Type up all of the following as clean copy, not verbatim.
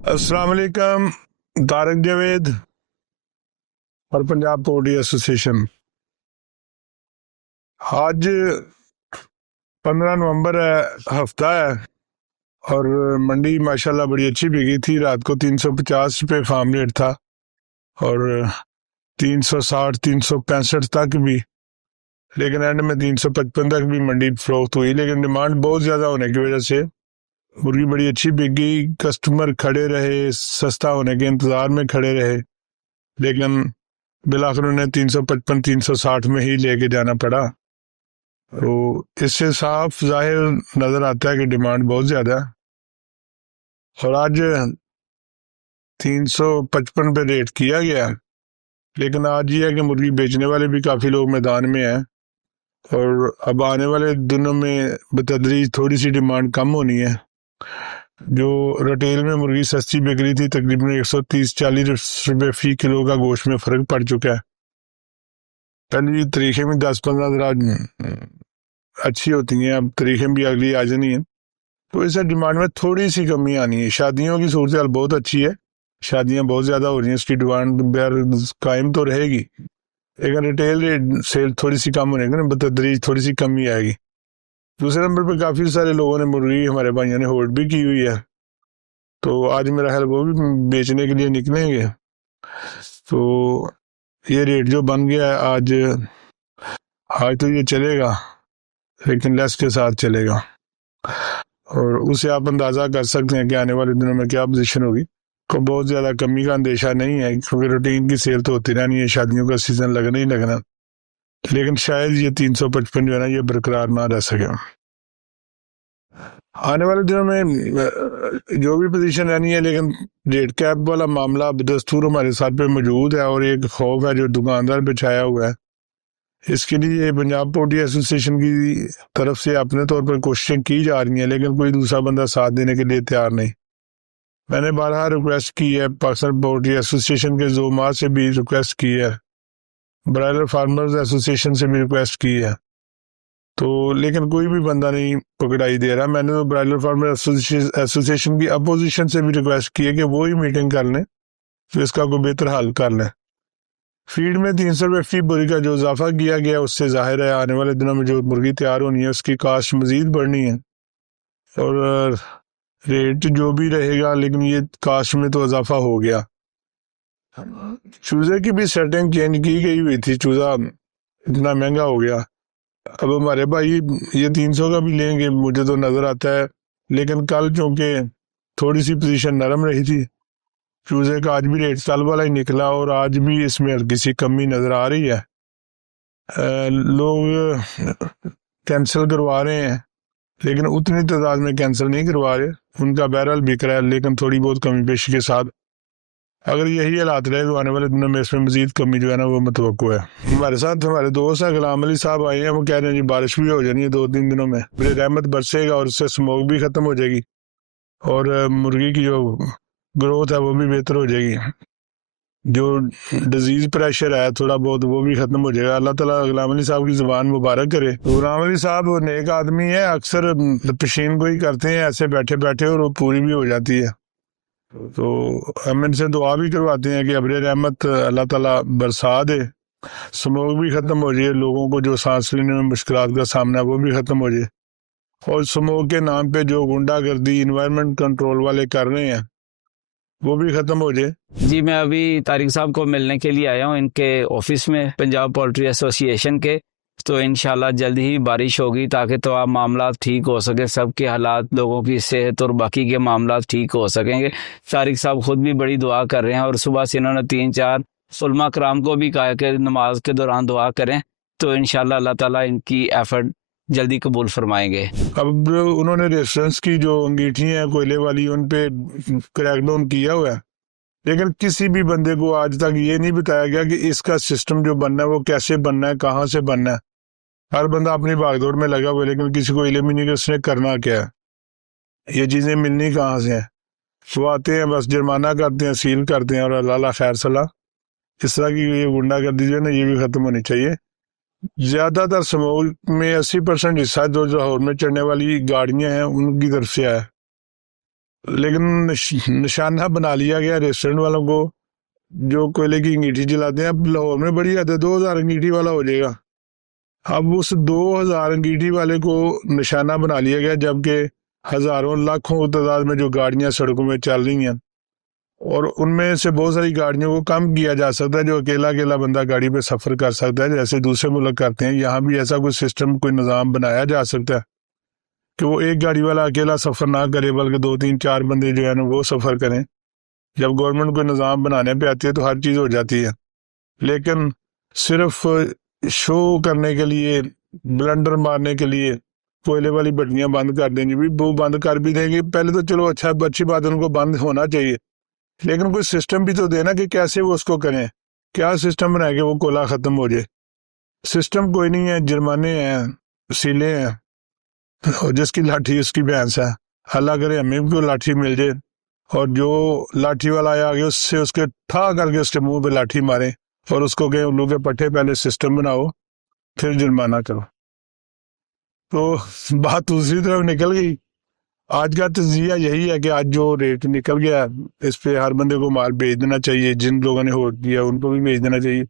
السلام علیکم. طارق جاوید اور پنجاب پورٹری ایسوسیشن. آج 15 نومبر ہے، ہفتہ ہے، اور منڈی ماشاءاللہ بڑی اچھی بکی تھی. رات کو 350 پہ فارم ریٹ تھا اور 360 365 تک بھی، لیکن اینڈ میں 355 تک بھی منڈی فروخت ہوئی. لیکن ڈیمانڈ بہت زیادہ ہونے کی وجہ سے مرغی بڑی اچھی بک گئی. کسٹمر کھڑے رہے، سستا ہونے کے انتظار میں کھڑے رہے، لیکن بالآخر انہیں 355 360 میں ہی لے کے جانا پڑا. تو اس سے صاف ظاہر نظر آتا ہے کہ ڈیمانڈ بہت زیادہ ہے. اور آج 355 پہ ریٹ کیا گیا، لیکن آج یہ ہے کہ مرغی بیچنے والے بھی کافی لوگ میدان میں ہیں، اور اب آنے والے دنوں میں بتدریج تھوڑی سی ڈیمانڈ کم ہونی ہے. جو ریٹیل میں مرغی سستی بک رہی تھی، تقریباً 130-140 روپے فی کلو کا گوشت میں فرق پڑ چکا ہے. پہلی تاریخیں میں 10-15 ذرا اچھی ہوتی ہیں، اب تاریخیں بھی اگلی آ جانی ہیں، تو اس سے ڈیمانڈ میں تھوڑی سی کمی آنی ہے. شادیوں کی صورتحال بہت اچھی ہے، شادیاں بہت زیادہ ہو رہی ہیں، اس کی ڈیمانڈ قائم تو رہے گی، لیکن ریٹیل سیل تھوڑی سی کم ہونے کی، بتدریج تھوڑی سی کمی آئے گی. دوسرے نمبر پہ کافی سارے لوگوں نے مرغی ہمارے بھائیوں نے ہولڈ بھی کی ہوئی ہے، تو آج میرا خیال وہ بھی بیچنے کے لیے نکلیں گے. تو یہ ریٹ جو بن گیا ہے آج تو یہ چلے گا، لیکن لیس کے ساتھ چلے گا، اور اسے آپ اندازہ کر سکتے ہیں کہ آنے والے دنوں میں کیا پوزیشن ہوگی. کو بہت زیادہ کمی کا اندیشہ نہیں ہے، کیونکہ روٹین کی سیل تو ہوتی رہنی ہے، شادیوں کا سیزن لگنا ہی لگنا، لیکن شاید یہ 355 جو ہے نا یہ برقرار نہ رہ سکے. آنے والے دنوں میں جو بھی پوزیشن رہنی ہے، لیکن ریٹ کیپ والا معاملہ بدستور ہمارے ساتھ پہ موجود ہے، اور ایک خوف ہے جو دکاندار پہ چھایا ہوا ہے. اس کے لیے پنجاب پورٹری ایسوسیشن کی طرف سے اپنے طور پر کوششیں کی جا رہی ہیں، لیکن کوئی دوسرا بندہ ساتھ دینے کے لیے تیار نہیں. میں نے بارہا ریکویسٹ کی ہے، پاکستان پورٹری ایسوسیشن کے زوما سے بھی ریکویسٹ کی ہے، برائلر فارمرز ایسوسیشن سے بھی ریکویسٹ کی ہے، تو لیکن کوئی بھی بندہ نہیں پکڑائی دے رہا. میں نے تو برائلر فارمر ایسوسیشن کی اپوزیشن سے بھی ریکویسٹ کی ہے کہ وہ ہی میٹنگ کر لیں، تو اس کا کوئی بہتر حل کر لیں. فیڈ میں 300 روپے فی بوری کا جو اضافہ کیا گیا، اس سے ظاہر ہے آنے والے دنوں میں جو مرغی تیار ہونی ہے اس کی کاسٹ مزید بڑھنی ہے، اور ریٹ جو بھی رہے گا، لیکن یہ کاسٹ میں تو اضافہ ہو گیا. چوزے کی بھی سیٹنگ چینج کی گئی ہوئی تھی، چوزا اتنا مہنگا ہو گیا. اب ہمارے بھائی یہ 300 کا بھی لیں گے مجھے تو نظر آتا ہے، لیکن کل چونکہ تھوڑی سی پوزیشن نرم رہی تھی چوزے کا، آج بھی ریٹ کل والا ہی نکلا، اور آج بھی اس میں کسی کمی نظر آ رہی ہے. لوگ کینسل کروا رہے ہیں، لیکن اتنی تعداد میں کینسل نہیں کروا رہے، ان کا بہرحال بک رہا ہے، لیکن تھوڑی بہت کمی پیشی کے ساتھ. اگر یہی حالات رہے تو آنے والے دنوں میں اس میں مزید کمی جو ہے نا وہ متوقع ہے. ہمارے ساتھ ہمارے دوست ہیں غلام علی صاحب آئے ہیں، وہ کہہ رہے ہیں جی بارش بھی ہو جانی ہے 2-3 دنوں میں، بڑے رحمت برسے گا، اور اس سے سموک بھی ختم ہو جائے گی، اور مرغی کی جو گروتھ ہے وہ بھی بہتر ہو جائے گی، جو ڈیزیز پریشر ہے تھوڑا بہت وہ بھی ختم ہو جائے گا. اللہ تعالیٰ غلام علی صاحب کی زبان مبارک کرے. غلام علی صاحب نیک آدمی ہے، اکثر پشین گوئی کرتے ہیں ایسے بیٹھے بیٹھے، اور وہ پوری بھی ہو جاتی ہے. تو ہم ان سے دعا بھی کرواتے ہیں کہ ابر رحمت اللہ تعالیٰ برسا دے، سموک بھی ختم ہو جائے، لوگوں کو جو سانس لینے میں مشکلات کا سامنا ہے وہ بھی ختم ہو جائے، اور سموک کے نام پہ جو گنڈا گردی انوائرمنٹ کنٹرول والے کر رہے ہیں وہ بھی ختم ہو جائے. جی میں ابھی طارق صاحب کو ملنے کے لیے آیا ہوں ان کے آفس میں پنجاب پولٹری ایسوسی ایشن کے، تو انشاءاللہ جلد ہی بارش ہوگی تاکہ تو آپ معاملات ٹھیک ہو سکے، سب کے حالات، لوگوں کی صحت اور باقی کے معاملات ٹھیک ہو سکیں گے. طارق صاحب خود بھی بڑی دعا کر رہے ہیں، اور صبح سے انہوں نے 3-4 علماء کرام کو بھی کہا کہ نماز کے دوران دعا کریں، تو انشاءاللہ اللہ تعالیٰ ان کی ایفرٹ جلدی قبول فرمائیں گے. اب انہوں نے ریفرنس کی جو انگیٹھی ہیں کوئلے والی ان پہ کریک ڈاؤن کیا ہوا ہے، لیکن کسی بھی بندے کو آج تک یہ نہیں بتایا گیا کہ اس کا سسٹم جو بننا ہے وہ کیسے بننا ہے، کہاں سے بننا ہے. ہر بندہ اپنی بھاگ دوڑ میں لگا ہوا ہے، لیکن کسی کو علم ہی نہیں کہ اس نے کرنا کیا ہے، یہ چیزیں ملنی کہاں سے ہیں. وہ آتے ہیں بس جرمانہ کرتے ہیں، سیل کرتے ہیں، اور اللہ خیر صلاح. اس طرح کی یہ گنڈا گردی جو ہے نا یہ بھی ختم ہونی چاہیے. زیادہ تر سموک میں 80% حصہ جو لاہور میں چڑھنے والی گاڑیاں ہیں ان کی طرف سے آیا. لیکن نشانہ بنا لیا گیا ریسٹورنٹ والوں کو جو کوئلے کی انگیٹھی جلاتے ہیں. اب لاہور میں بڑی حد ہے 2000 انگیٹھی والا ہو جائے گا. اب اس 2000 انگیٹھی والے کو نشانہ بنا لیا گیا، جبکہ ہزاروں لاکھوں تعداد میں جو گاڑیاں سڑکوں میں چل رہی ہیں، اور ان میں سے بہت ساری گاڑیوں کو کم کیا جا سکتا ہے جو اکیلا بندہ گاڑی پہ سفر کر سکتا ہے جیسے دوسرے ملک کرتے ہیں. یہاں بھی ایسا کوئی سسٹم، کوئی نظام بنایا جا سکتا ہے کہ وہ ایک گاڑی والا اکیلا سفر نہ کرے بلکہ 2 3 4 بندے جو ہیں نا وہ سفر کریں. جب گورنمنٹ کوئی نظام بنانے پہ آتی ہے تو ہر چیز ہو جاتی ہے، لیکن صرف شو کرنے کے لیے، بلنڈر مارنے کے لیے کوئلے والی بٹیاں بند کر دیں گے. بھی وہ بند کر بھی دیں گے پہلے تو چلو اچھی بات ہے، ان کو بند ہونا چاہیے، لیکن کوئی سسٹم بھی تو دینا کہ کیسے وہ اس کو کریں. کیا سسٹم بنائے کہ وہ کوئلہ ختم ہو جائے؟ سسٹم کوئی نہیں ہے. جرمانے ہیں، وسیلے ہیں، اور جس کی لاٹھی اس کی بھینس ہے. اللہ کرے ہمیں بھی کوئی لاٹھی مل جائے اور جو لاٹھی والا آیا آگے اس سے اس کے ٹھا کر کے اس کے منہ پہ لاٹھی مارے اور اس کو کہ الو کے پٹھے پہلے سسٹم بناؤ پھر جرمانہ کرو. تو بات دوسری طرف نکل گئی. آج کا تجزیہ یہی ہے کہ آج جو ریٹ نکل گیا اس پہ ہر بندے کو مال بیچ دینا چاہیے. جن لوگوں نے ہو دیا ان کو بھی بیچ دینا چاہیے،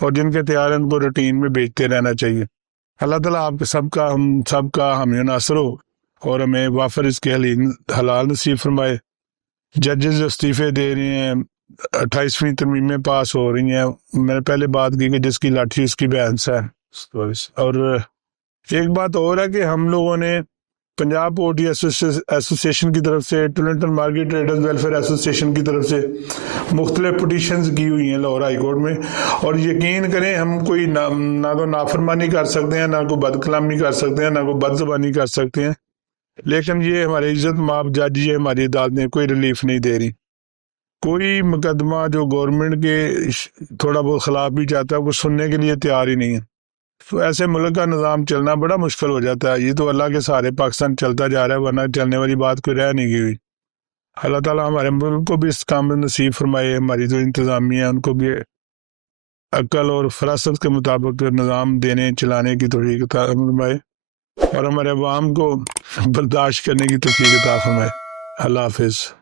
اور جن کے تیار ہیں ان کو روٹین میں بیچتے رہنا چاہیے. اللہ تعالیٰ آپ کے ہم سب کا حامی و ناصر ہو اور ہمیں وافر اس کے حلال نصیب فرمائے. ججز استعفے دے رہے ہیں، 28ویں ترمیمیں پاس ہو رہی ہیں. میں نے پہلے بات کی کہ جس کی لاٹھی اس کی بھینس ہے. اور ایک بات اور ہے کہ ہم لوگوں نے پنجاب پورٹری ایسوسیشن کی طرف سے، ٹورنٹن مارکیٹ ٹریڈرز ویلفیئر ایسوسیشن کی طرف سے مختلف پٹیشنز کی ہوئی ہیں لاہور ہائی کورٹ میں. اور یقین کریں ہم کوئی نہ تو نافرمانی کر سکتے ہیں، نہ کوئی بد کلامی کر سکتے ہیں، نہ کوئی بد زبانی کر سکتے ہیں، لیکن یہ ہمارے عزت مآب جج، یہ ہماری عدالتیں کوئی ریلیف نہیں دے رہی. کوئی مقدمہ جو گورنمنٹ کے تھوڑا بہت خلاف بھی چاہتا ہے وہ سننے کے لیے تیار ہی نہیں ہے. تو ایسے ملک کا نظام چلنا بڑا مشکل ہو جاتا ہے. یہ تو اللہ کے سہارے پاکستان چلتا جا رہا ہے، ورنہ چلنے والی بات کوئی رہ نہیں گئی. اللہ تعالیٰ ہمارے ملک کو بھی اس کام میں نصیب فرمائے. ہماری جو انتظامیہ ہے ان کو بھی عقل اور فراست کے مطابق نظام دینے چلانے کی توفیق عطا فرمائے، اور ہمارے عوام کو برداشت کرنے کی توفیق عطا فرمائے. اللہ حافظ.